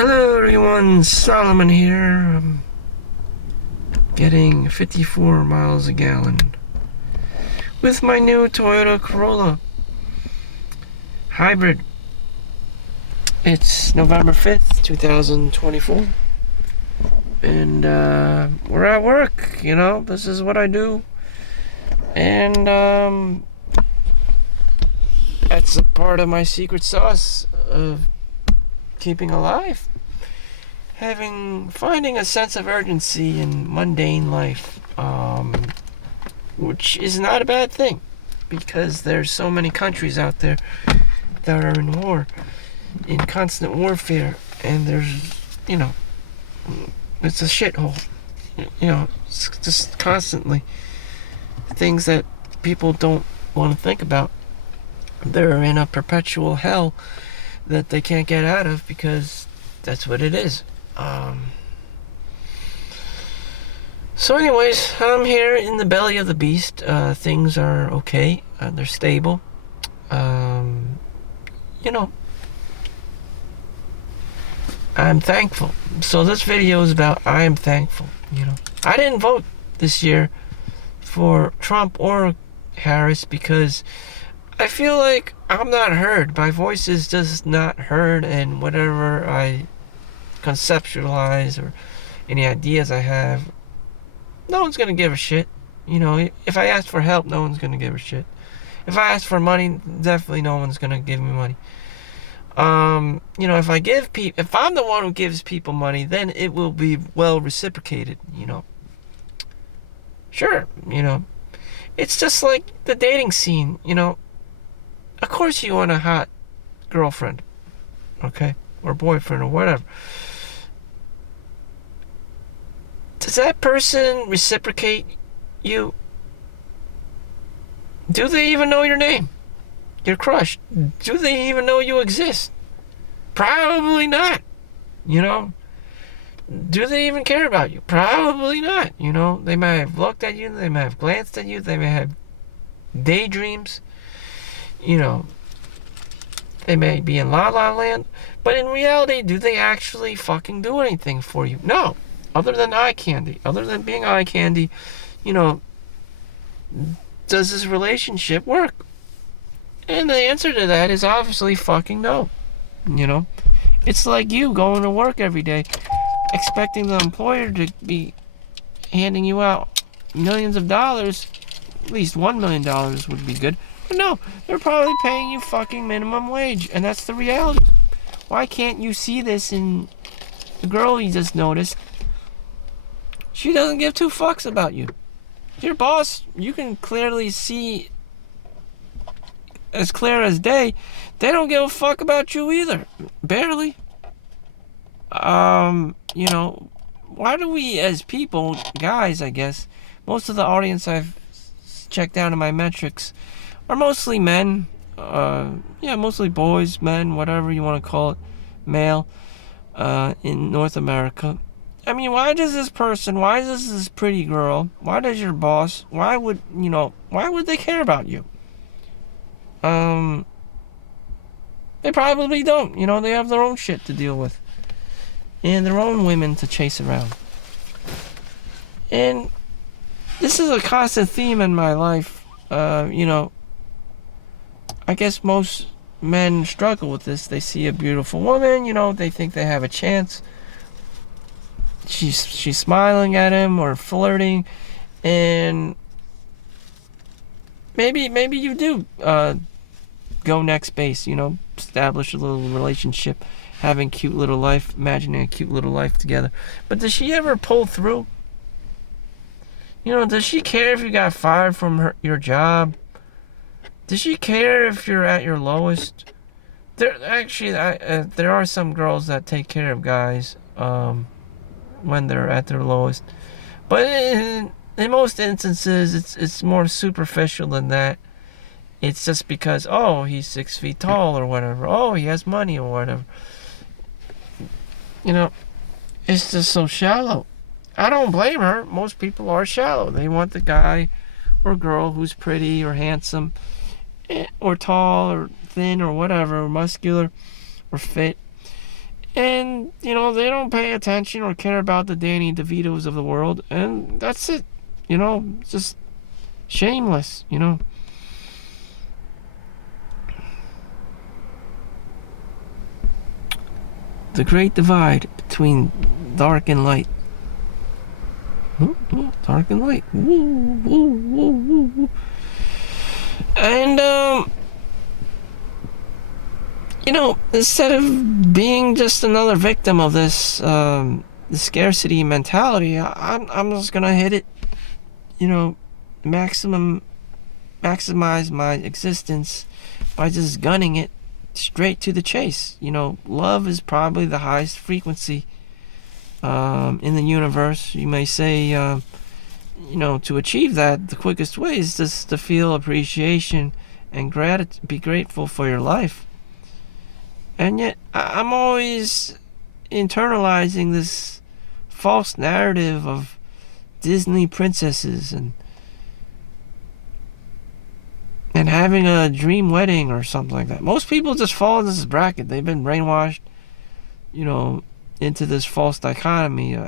Hello everyone, Solomon here. I'm getting 54 miles a gallon with my new Toyota Corolla Hybrid. It's November 5th, 2024. And we're at work, this is what I do. And that's a part of my secret sauce of keeping alive. Finding a sense of urgency in mundane life, which is not a bad thing, because there's so many countries out there that are in war, in constant warfare, and there's, it's a shithole, it's just constantly things that people don't want to think about. They're in a perpetual hell that they can't get out of because that's what it is. So anyways, I'm here in the belly of the beast. Things are okay. They're stable. I'm thankful. So this video is about I am thankful. I didn't vote this year for Trump or Harris because I feel like I'm not heard. My voice is just not heard, and whatever I conceptualize or any ideas I have, no one's gonna give a shit. If I ask for help, no one's gonna give a shit. If I ask for money, definitely no one's gonna give me money. If I'm the one who gives people money, then it will be well reciprocated. Sure, it's just like the dating scene. Of course you want a hot girlfriend, okay, or boyfriend or whatever. Does that person reciprocate you? Do they even know your name? Your crush? Do they even know you exist? Probably not. Do they even care about you? Probably not. They may have looked at you, they may have glanced at you, they may have daydreams. They may be in La La Land, but in reality, do they actually fucking do anything for you? No. Other than eye candy, other than being eye candy, does this relationship work? And the answer to that is obviously fucking no. It's like you going to work every day, expecting the employer to be handing you out millions of dollars. At least $1 million would be good. But no, they're probably paying you fucking minimum wage, and that's the reality. Why can't you see this in the girl you just noticed? She doesn't give two fucks about you. Your boss, you can clearly see, as clear as day, they don't give a fuck about you either. Barely. Why do we as people, guys, I guess, most of the audience I've checked out in my metrics are mostly men, mostly boys, men, whatever you want to call it, male, in North America. I mean, why does this pretty girl, why does your boss, why would they care about you? They probably don't. They have their own shit to deal with. And their own women to chase around. And this is a constant theme in my life. I guess most men struggle with this. They see a beautiful woman, they think they have a chance. She's smiling at him or flirting, and maybe you do go next base, establish a little relationship, having cute little life, imagining a cute little life together. But does she ever pull through? Does she care if you got fired from your job? Does she care if you're at your lowest? There are some girls that take care of guys when they're at their lowest, but in most instances, it's more superficial than that. It's just because, oh, he's 6 feet tall or whatever. Oh, he has money or whatever. It's just so shallow. I don't blame her. Most people are shallow. They want the guy or girl who's pretty or handsome or tall or thin or whatever, or muscular or fit. And, they don't pay attention or care about the Danny DeVitos of the world. And that's it. Just shameless. The great divide between dark and light. Dark and light. And, instead of being just another victim of this, the scarcity mentality, I'm just gonna hit it, maximize my existence by just gunning it straight to the chase. Love is probably the highest frequency in the universe. You may say, to achieve that, the quickest way is just to feel appreciation and be grateful for your life. And yet, I'm always internalizing this false narrative of Disney princesses and having a dream wedding or something like that. Most people just fall in this bracket. They've been brainwashed, into this false dichotomy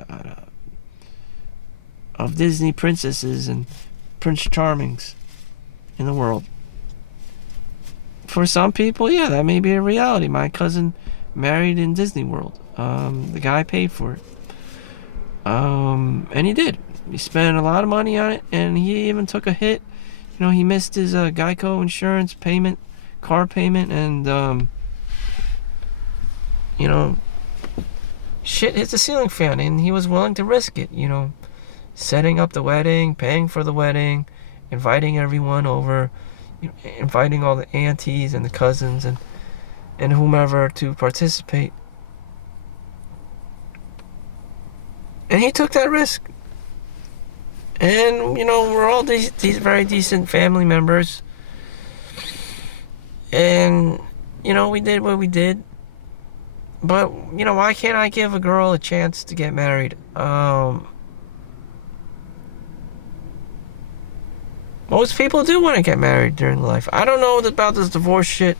of Disney princesses and Prince Charmings in the world. For some people, yeah, that may be a reality. My cousin married in Disney World. The guy paid for it. And he did. He spent a lot of money on it, and he even took a hit. He missed his Geico insurance payment, car payment, and, shit hit the ceiling fan, and he was willing to risk it, setting up the wedding, paying for the wedding, inviting everyone over, inviting all the aunties and the cousins and whomever to participate. And he took that risk. And, we're all these very decent family members. And, we did what we did. But, why can't I give a girl a chance to get married? Most people do want to get married during life. I don't know about this divorce shit.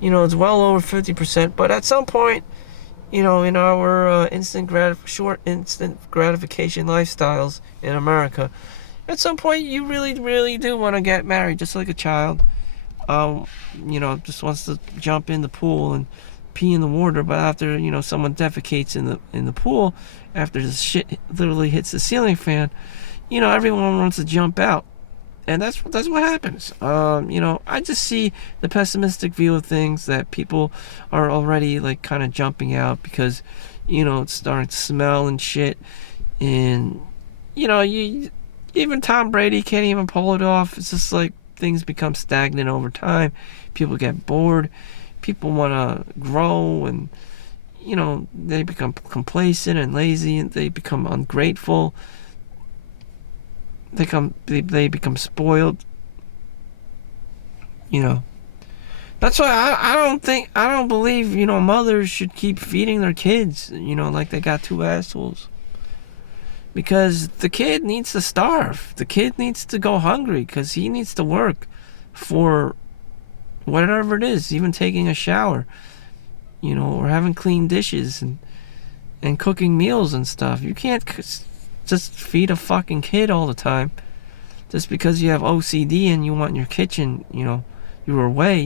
It's well over 50%. But at some point, in our short instant gratification lifestyles in America, at some point you really, really do want to get married, just like a child. Just wants to jump in the pool and pee in the water, but after someone defecates in the pool, after the shit literally hits the ceiling fan, everyone wants to jump out. And that's what happens. I just see the pessimistic view of things, that people are already like kind of jumping out because, it's starting to smell and shit. And, even Tom Brady can't even pull it off. It's just like things become stagnant over time. People get bored. People want to grow, and, they become complacent and lazy, and they become ungrateful. They become spoiled. That's why I don't believe, mothers should keep feeding their kids, like they got two assholes. Because the kid needs to starve. The kid needs to go hungry because he needs to work for whatever it is, even taking a shower, or having clean dishes and cooking meals and stuff. You can't just feed a fucking kid all the time just because you have OCD and you want your kitchen, your way.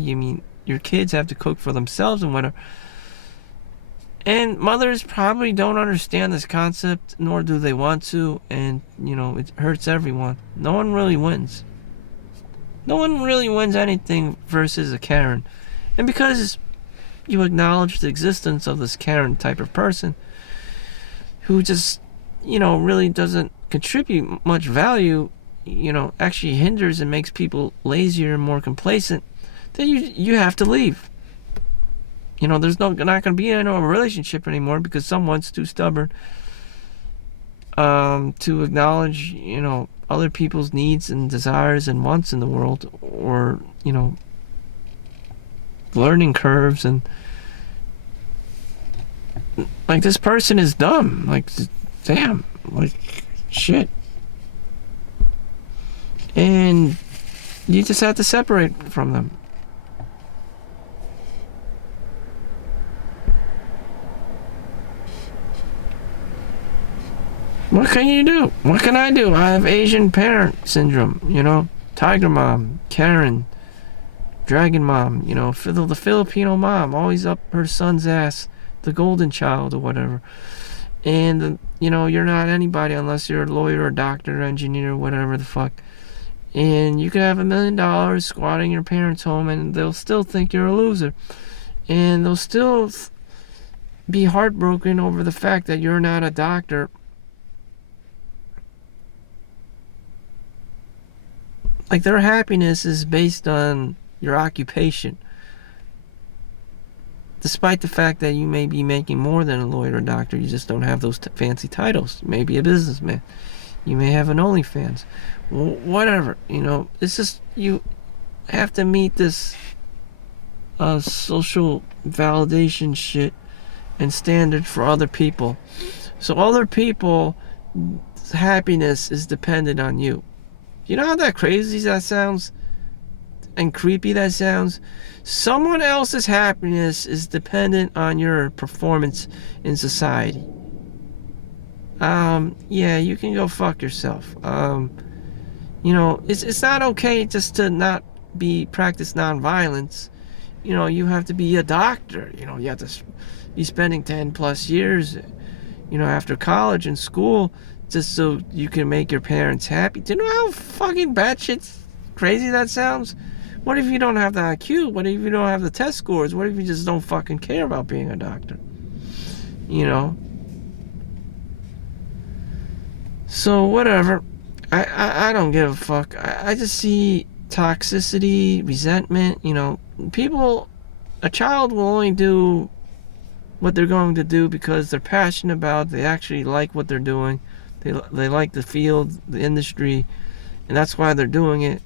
Your kids have to cook for themselves and whatever. And mothers probably don't understand this concept, nor do they want to, and it hurts everyone. No one really wins. No one really wins anything versus a Karen. And because you acknowledge the existence of this Karen type of person who just really doesn't contribute much value, actually hinders and makes people lazier and more complacent, then you have to leave. There's not going to be a relationship anymore because someone's too stubborn to acknowledge, other people's needs and desires and wants in the world, or, learning curves, and like, this person is dumb. Like, damn, like, shit. And you just have to separate from them. What can you do? What can I do? I have Asian parent syndrome, you know? Tiger mom, Karen, dragon mom, you know, the Filipino mom, always up her son's ass, the golden child or whatever. And, you know, you're not anybody unless you're a lawyer or doctor or engineer or whatever the fuck. And you could have $1 million squatting your parents' home and they'll still think you're a loser. And they'll still be heartbroken over the fact that you're not a doctor. Like, their happiness is based on your occupation. Despite the fact that you may be making more than a lawyer or doctor, you just don't have those fancy titles. You may be a businessman. You may have an OnlyFans. Whatever, you know. It's just, you have to meet this social validation shit and standard for other people. So other people's happiness is dependent on you. You know how that crazy that sounds? And creepy that sounds? Someone else's happiness is dependent on your performance in society. Yeah, you can go fuck yourself. You know, it's not okay just to not practice nonviolence. You know, you have to be a doctor. You know, you have to be spending 10 plus years, you know, after college and school just so you can make your parents happy. Do you know how fucking batshit crazy that sounds? What if you don't have the IQ? What if you don't have the test scores? What if you just don't fucking care about being a doctor? You know? So, whatever. I don't give a fuck. I just see toxicity, resentment, you know. A child will only do what they're going to do because they're passionate about it. They actually like what they're doing. They like the field, the industry, and that's why they're doing it.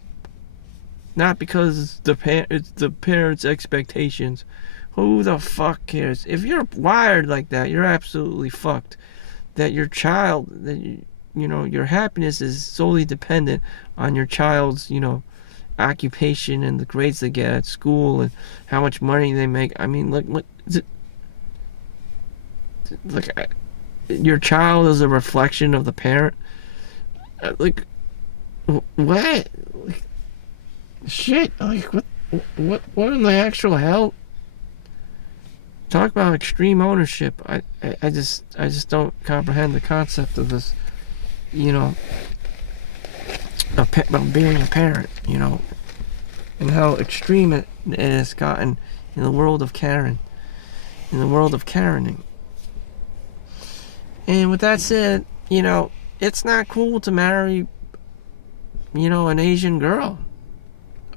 Not because it's the parents' expectations. Who the fuck cares? If you're wired like that, you're absolutely fucked. That your child, you know, your happiness is solely dependent on your child's, you know, occupation and the grades they get at school and how much money they make. I mean, look, your child is a reflection of the parent. Like, what? Like, shit. Like, what in the actual hell? Talk about extreme ownership. I just don't comprehend the concept of this, you know, of being a parent, you know, and how extreme it has gotten in the world of Karen, in the world of Karening. And with that said, you know, it's not cool to marry, you know, an Asian girl,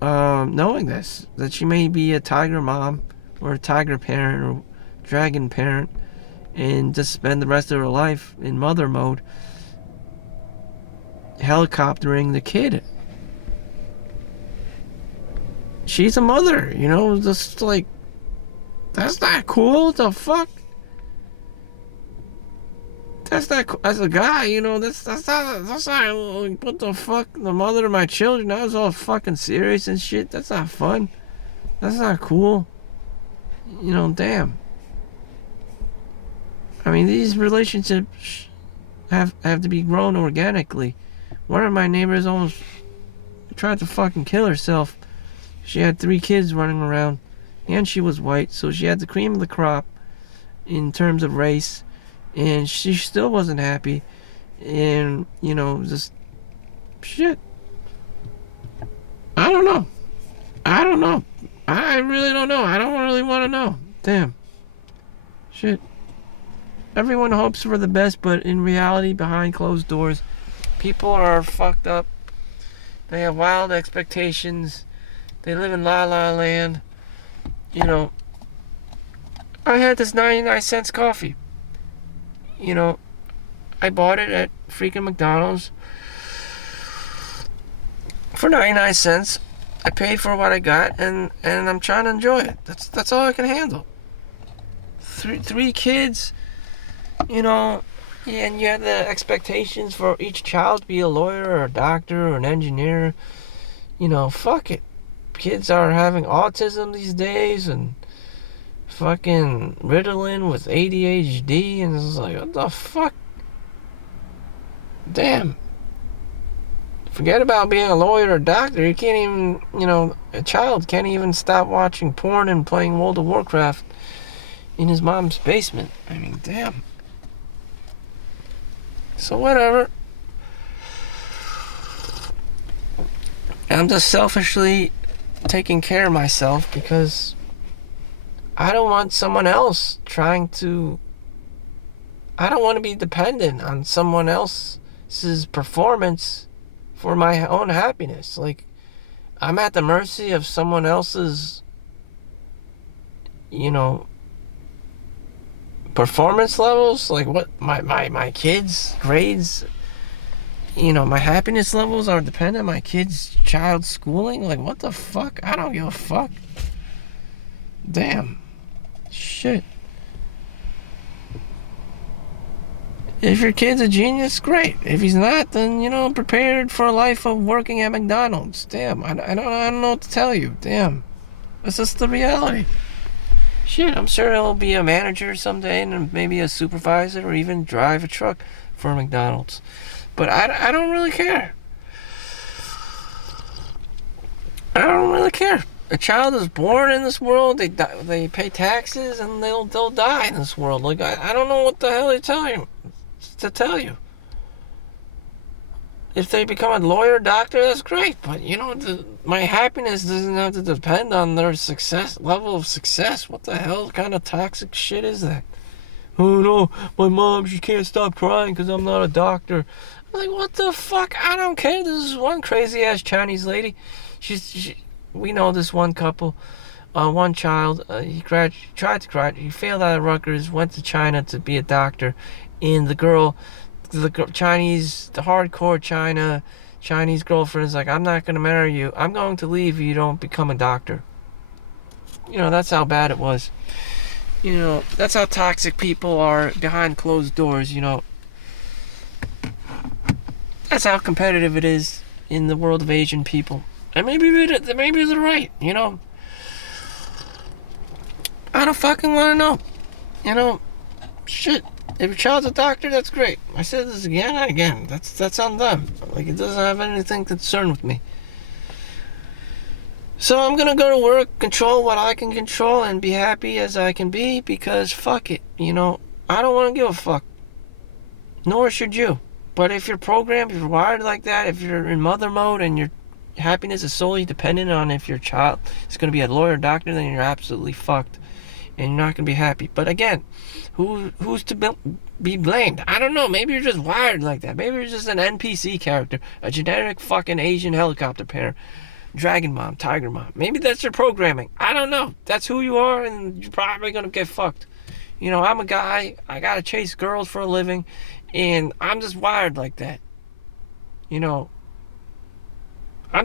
knowing this, that she may be a tiger mom or a tiger parent or dragon parent and just spend the rest of her life in mother mode helicoptering the kid. She's a mother, you know, just like, that's not cool. What the fuck? That's not, as a guy, you know, that's not, like, what the fuck, the mother of my children, that was all fucking serious and shit. That's not fun. That's not cool. You know, damn. I mean, these relationships have to be grown organically. One of my neighbors almost tried to fucking kill herself. She had 3 kids running around, and she was white, so she had the cream of the crop in terms of race, and she still wasn't happy. And, you know, just shit. I don't know. I really don't know. I don't really want to know. Damn. Shit. Everyone hopes for the best, but in reality, behind closed doors, people are fucked up. They have wild expectations. They live in la la land. You know, I had this 99 cents coffee. You know, I bought it at freaking McDonald's for 99 cents. I paid for what I got, and I'm trying to enjoy it. That's all I can handle. Three kids, you know, and you have the expectations for each child to be a lawyer or a doctor or an engineer. You know, fuck it. Kids are having autism these days and fucking Ritalin with ADHD, and it's like, what the fuck? Damn. Forget about being a lawyer or a doctor. You can't even, a child can't even stop watching porn and playing World of Warcraft in his mom's basement. I mean, damn. So whatever. I'm just selfishly taking care of myself because I don't want someone else I don't want to be dependent on someone else's performance for my own happiness. Like, I'm at the mercy of someone else's, performance levels. Like, what, my kids' grades, my happiness levels are dependent on my kid's child's schooling. Like, what the fuck? I don't give a fuck. Damn. Shit. If your kid's a genius, great. If he's not, then, prepared for a life of working at McDonald's. Damn, I don't know what to tell you. Damn. That's just the reality. Shit, I'm sure he'll be a manager someday and maybe a supervisor or even drive a truck for McDonald's. But I don't really care. I don't really care. A child is born in this world, they pay taxes, and they'll die in this world. Like, I don't know what the hell to tell you. If they become a lawyer or doctor, that's great. But, my happiness doesn't have to depend on their level of success. What the hell kind of toxic shit is that? Oh no, my mom, she can't stop crying because I'm not a doctor. I'm like, what the fuck? I don't care. This is one crazy ass Chinese lady. We know this one couple, one child. He tried to graduate. He failed out of Rutgers. Went to China to be a doctor, and the hardcore Chinese girlfriend is like, I'm not gonna marry you. I'm going to leave if you don't become a doctor. That's how bad it was. That's how toxic people are behind closed doors. That's how competitive it is in the world of Asian people. And maybe they're right, I don't fucking want to know. Shit. If your child's a doctor, that's great. I said this again and again. That's on them. Like, it doesn't have anything concerned with me. So I'm gonna go to work, control what I can control, and be happy as I can be, because fuck it. I don't want to give a fuck. Nor should you. But if you're programmed, if you're wired like that, if you're in mother mode and your happiness is solely dependent on if your child is going to be a lawyer or doctor, then you're absolutely fucked. And you're not going to be happy. But again, who's to be blamed? I don't know. Maybe you're just wired like that. Maybe you're just an NPC character. A generic fucking Asian helicopter parent. Dragon mom, tiger mom. Maybe that's your programming. I don't know. That's who you are, and you're probably going to get fucked. I'm a guy. I got to chase girls for a living. And I'm just wired like that. I'm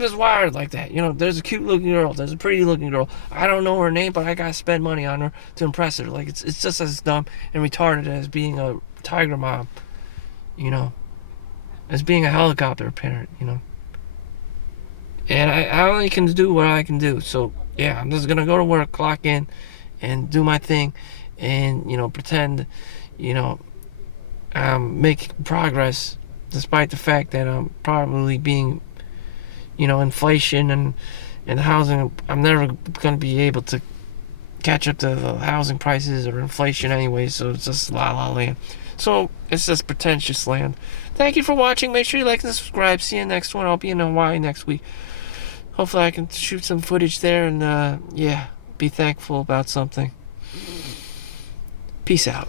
just wired like that. There's a cute looking girl. There's a pretty looking girl. I don't know her name, but I gotta spend money on her to impress her. Like, it's just as dumb and retarded as being a tiger mom. As being a helicopter parent. And I only can do what I can do. So, yeah, I'm just gonna go to work, clock in, and do my thing. And, pretend, I'm making progress, despite the fact that I'm probably being, inflation and housing. I'm never going to be able to catch up to the housing prices or inflation anyway, so it's just la la land. So it's just pretentious land. Thank you for watching. Make sure you like and subscribe. See you next one. I'll be in Hawaii next week. Hopefully I can shoot some footage there and, be thankful about something. Peace out.